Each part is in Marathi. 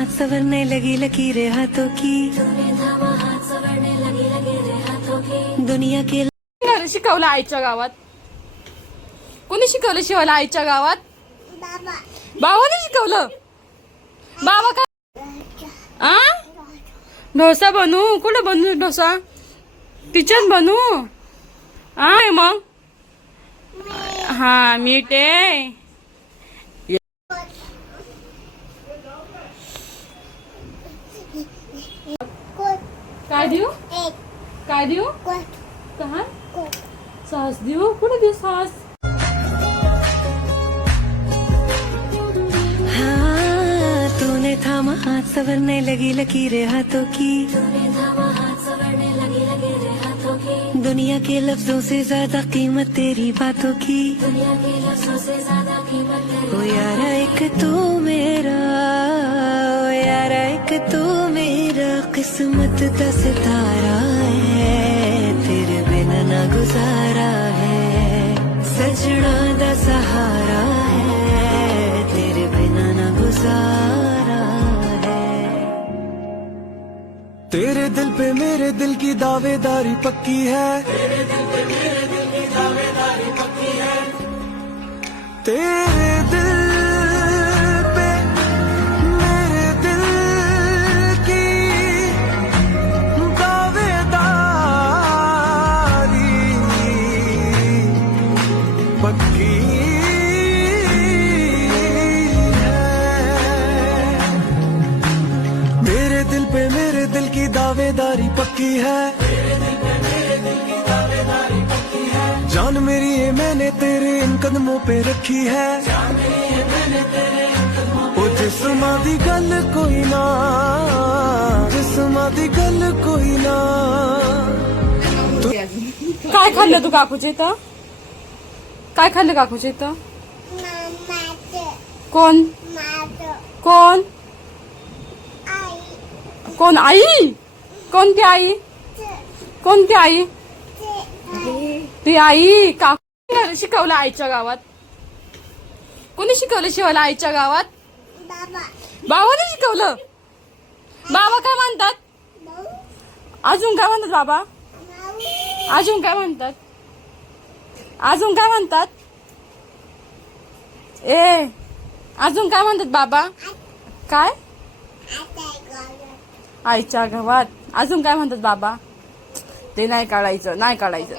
हाथ सवरने लगी लकीरें हाथों की। दुनिया के शिकवलं आईच्या गावात? कोणी शिकवलं शिवायला आईच्या गावात? बाबाने शिकवलं? बाबा काय आ? डोसा बनू? कुठं बनू डोसा किचन बनू? आ मग? हा मीठ आहे. काय देऊ काय देऊ काय सास देऊ कुठे देऊ सास? हाँ तूने थामा हाथ सवरने लगी लकीरें हाथों की। दुनिया के लफ्जों से ज़्यादा कीमत तेरी बातों की। ओ यारा एक तू मेरा। ओ यारा एक तू मेरा किस्मत का सितारा है तेरे बिना ना गुजारा है। सजना दा सहारा है तेरे बिना ना गुजारा है। तेरे दिल पे मेरे दिल की दावेदारी पक्की है। तेरे कदमों पे रखी है। ओ जिस्मां दी गल कोई ना, जिस्मां दी गल कोई ना। काय खाल्लं तू काकूच्या इथं काय खाल्लं काकूच्या इथं कोण? कोण? कोण आई? कोणती आई? कोणती आई? ती आई काकू शिकवलं आईच्या गावात? कोणी शिकवलं शिवायला आईच्या गावात? बाबाने शिकवलं. बाबा काय म्हणतात? अजून काय म्हणतात बाबा? अजून काय म्हणतात? अजून काय म्हणतात? ए अजून काय म्हणतात बाबा? काय? आईच्या गावात. अजून काय म्हणतात बाबा? ते नाही काढायचं नाही काढायचं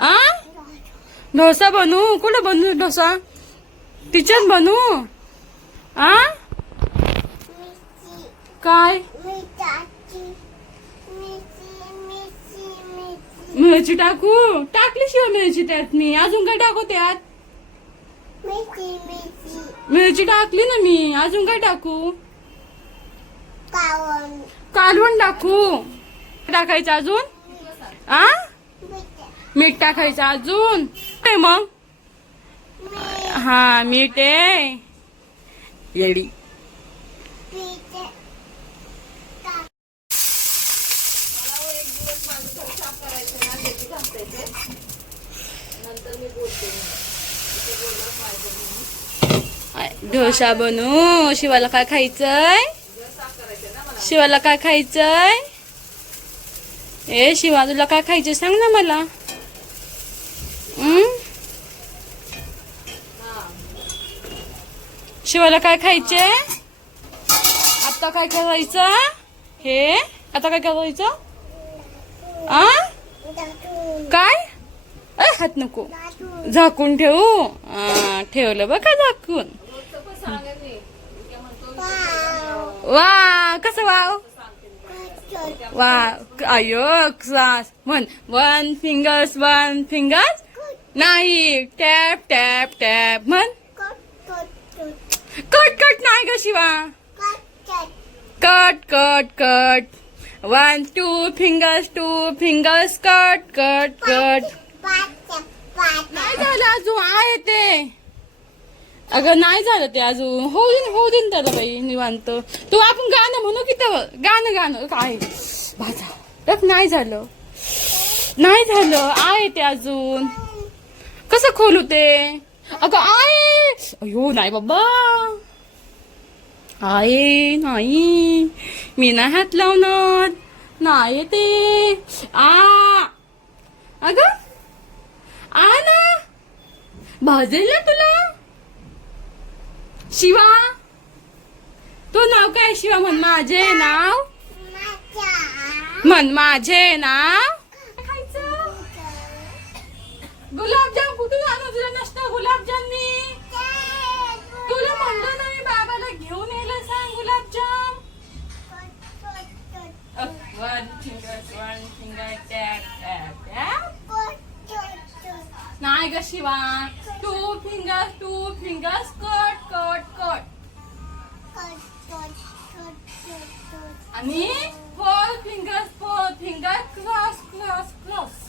आ? डोसा बनू? कुठं बनू डोसा किचन बनू? आ? काय? मिरची टाकू? टाकली शिवाय मिरची त्यात मी. अजून काय टाकू त्यात? मिरची टाकली ना मी. अजून काय टाकू? कालवण टाकू. टाकायचं अजून? आ? मीठ टाकायचं अजून. काय मग? हा मीठ आहे. येडी. डोसा बनू शिवाला काय खायचंय? शिवाला काय खायचंय? ए शिवा तुला काय खायचं सांग ना मला. हं? शिवाला काय खायचे आता काय करायचं? हे आता काय करायचं? आ? काय? अय हात नको. झाकून ठेवू. ठेवलं बघा झाकून. वा कसं वाव? वा अयो म्हण. वन फिंगर्स वन फिंगर्स नाही. टॅप टॅप टॅप म्हण. कट कट नाही ग Shiva. Cut cut cut one two fingers two fingers cut cut cut नाही झालं अजून. आहे ते अगं नाही झालं ते अजून. होऊ दे होऊ दे त्याला बाई निवांत. तू आपण गाणं म्हणू की तर गाणं गाणं. काय? भाजा तर नाही झालं. नाही झालं. आहे ते अजून. कसं खोलू ते? अगं आहे. अयो नाही बाबा. आहे नाही. मी नाही हात लावणार. नाही ते. आ. अगं आ ना. भाजेल ना तुला? शिवा? तो नाव काय शिवा? म्हण माझे नाव. म्हण माझे नाव. गुलाबजाम कुठून आणू तुला नसतं गुलाबजाम मी तुला म्हणलं ना मी बाबाला घेऊन यायला सांग gulabjam. One finger one finger tap tap tap. नाही ग Shiva. Two fingers two fingers cut cut cut आणि four fingers four finger cross cross cross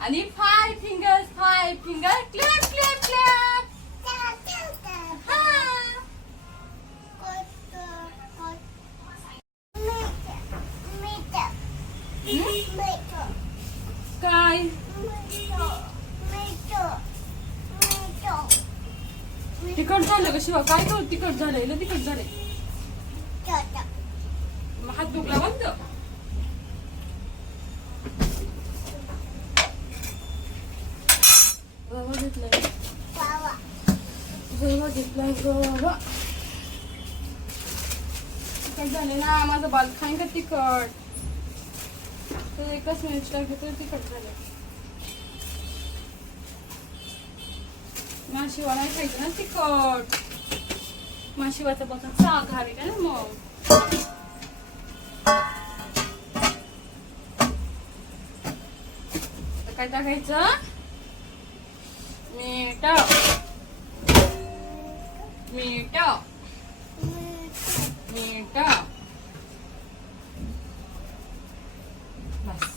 आणि five fingers five finger clap clap clap तिखट झालं ग शिवा. काय करू तिखट झालंय ना तिखट झालंय. मग हात दुखला बंद. गवा घेतलाय. गवा घेतलाय गवा तिखट झाले ना माझं बाल खाईन का तिखट. तर एकच मिनिट घेतो तिखट झालं माशिवा नाही खायचं ना तिखट. माशिवाचं बघा साग घाली का ना मग? काय टाकायचं? मीठ. मीठ बस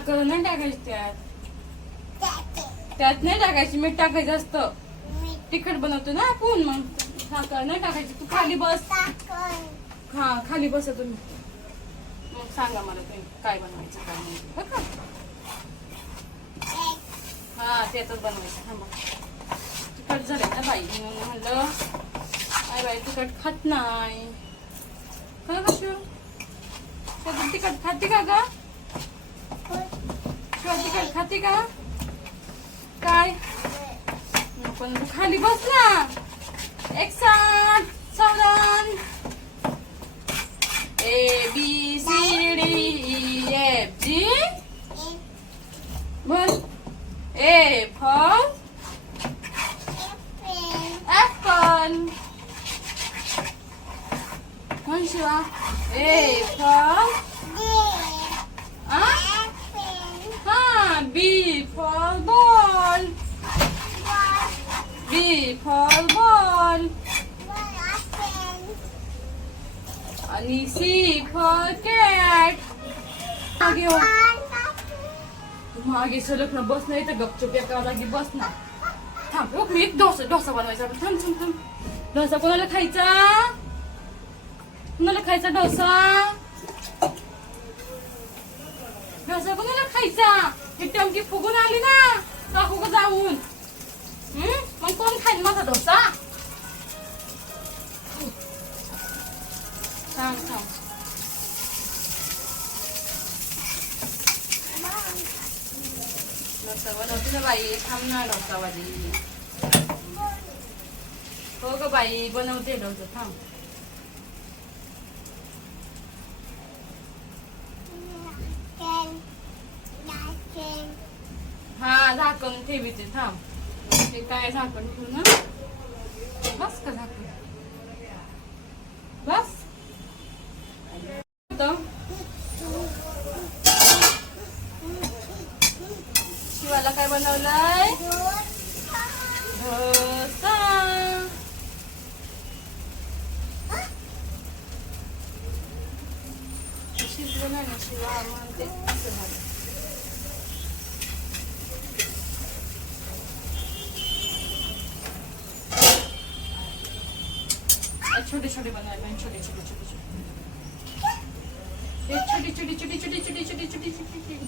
साखर नाही टाकायची त्यात. त्यात नाही टाकायची मीठ टाकायचं असतं. तिखट बनवतो ना आपण मग साखर नाही टाकायची. तू खाली बस. हा खाली बसा तुम्ही. मग सांगा मला तुम्ही काय बनवायचं काय नाही. हो का? हा त्यातच बनवायचं. हा मग तिखट झालं ना बाई म्हणून म्हणलं काय बाई तिखट खात नाही. काय कशी तिखट खाते का ग? शिवाय तिखट खाते का काय पण तू खाली बस ना एक साथ सावधान A B C D E F G बोल ए फॉर ऍपल म्हण शिवा ए फॉर हा B for ball B for ball आणि सी फॉर कॅट मागे हो. मागे सलग ना बस नाही तर गपचूप एका लागे बस ना. थांब हो, मी एक डोसा डोसा बनवायचा थांब थांब थांब. डोसा कोणाला खायचा? कोणाला खायचा डोसा? डोसा कोणाला खायचा? ही टमकी फुगून आली ना. टाकू का जाऊन? हम्म? खाईल माझा डोसा सांग सांग डोसा बनवते ना बाई थांब ना डोसावाली हो ग बाई बनवते डोसा थांब हा झाकण ठेवीते थांब काय झाकण पूर्ण बस का झाकण? बस. शिवाला काय बनवलंय? डोसा शिजलं नाही ना शिवा? म्हणते असं झालं. छोटे छोटे बनवायला छोटे छोटे छोटे छोटे हे छोटे चुटी चुटी चुटी चुटी चुटी चुटी चुटी चुटी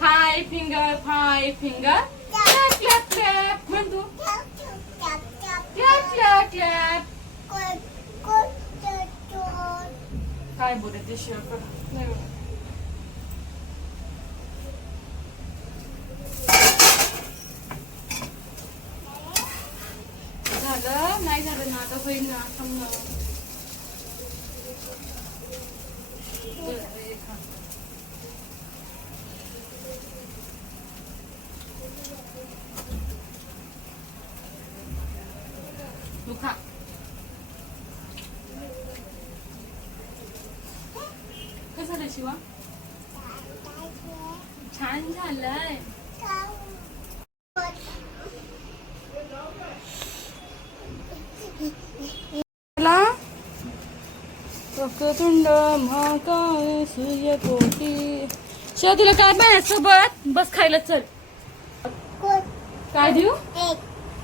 five finger five finger clap clap clap म्हण तू क्लॅप क्लॅप क्लॅप काय बोलते ते share Huyên không ngờ Look up. कसं रशिवा छान झालंय वक्रतुंड महाकाय सूर्यकोटी शिवा तुला काय पाहिजे सोबत? बस खायला चल. काय देऊ?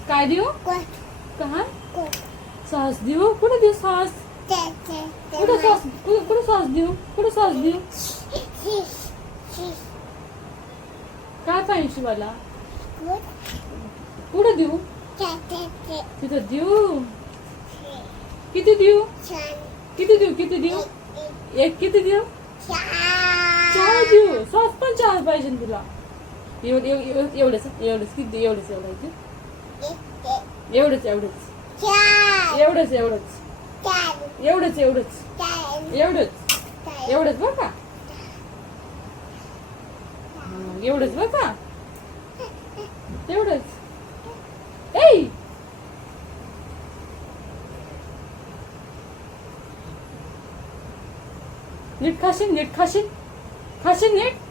काय देऊ? काय सॉस देऊ? कुठे देऊ सॉस? कुठे सॉस कुठे कुठे सॉस देऊ? कुठे सॉस देऊ? काय पाहिजे शिवाला? कुठे देऊ? तिथं देऊ? किती देऊ? किती देऊ किती देऊ? एक किती देऊ? चहा देऊ. सॉस पण चहा पाहिजे तुला. एवढेच एवढेच. किती एवढेच एवढं एवढेच एवढेच. एवढंच एवढंच. एवढंच एवढंच. एवढंच. एवढंच बर का? एवढंच बर का? तेवढंच 일 카신 일 카신 카신 일?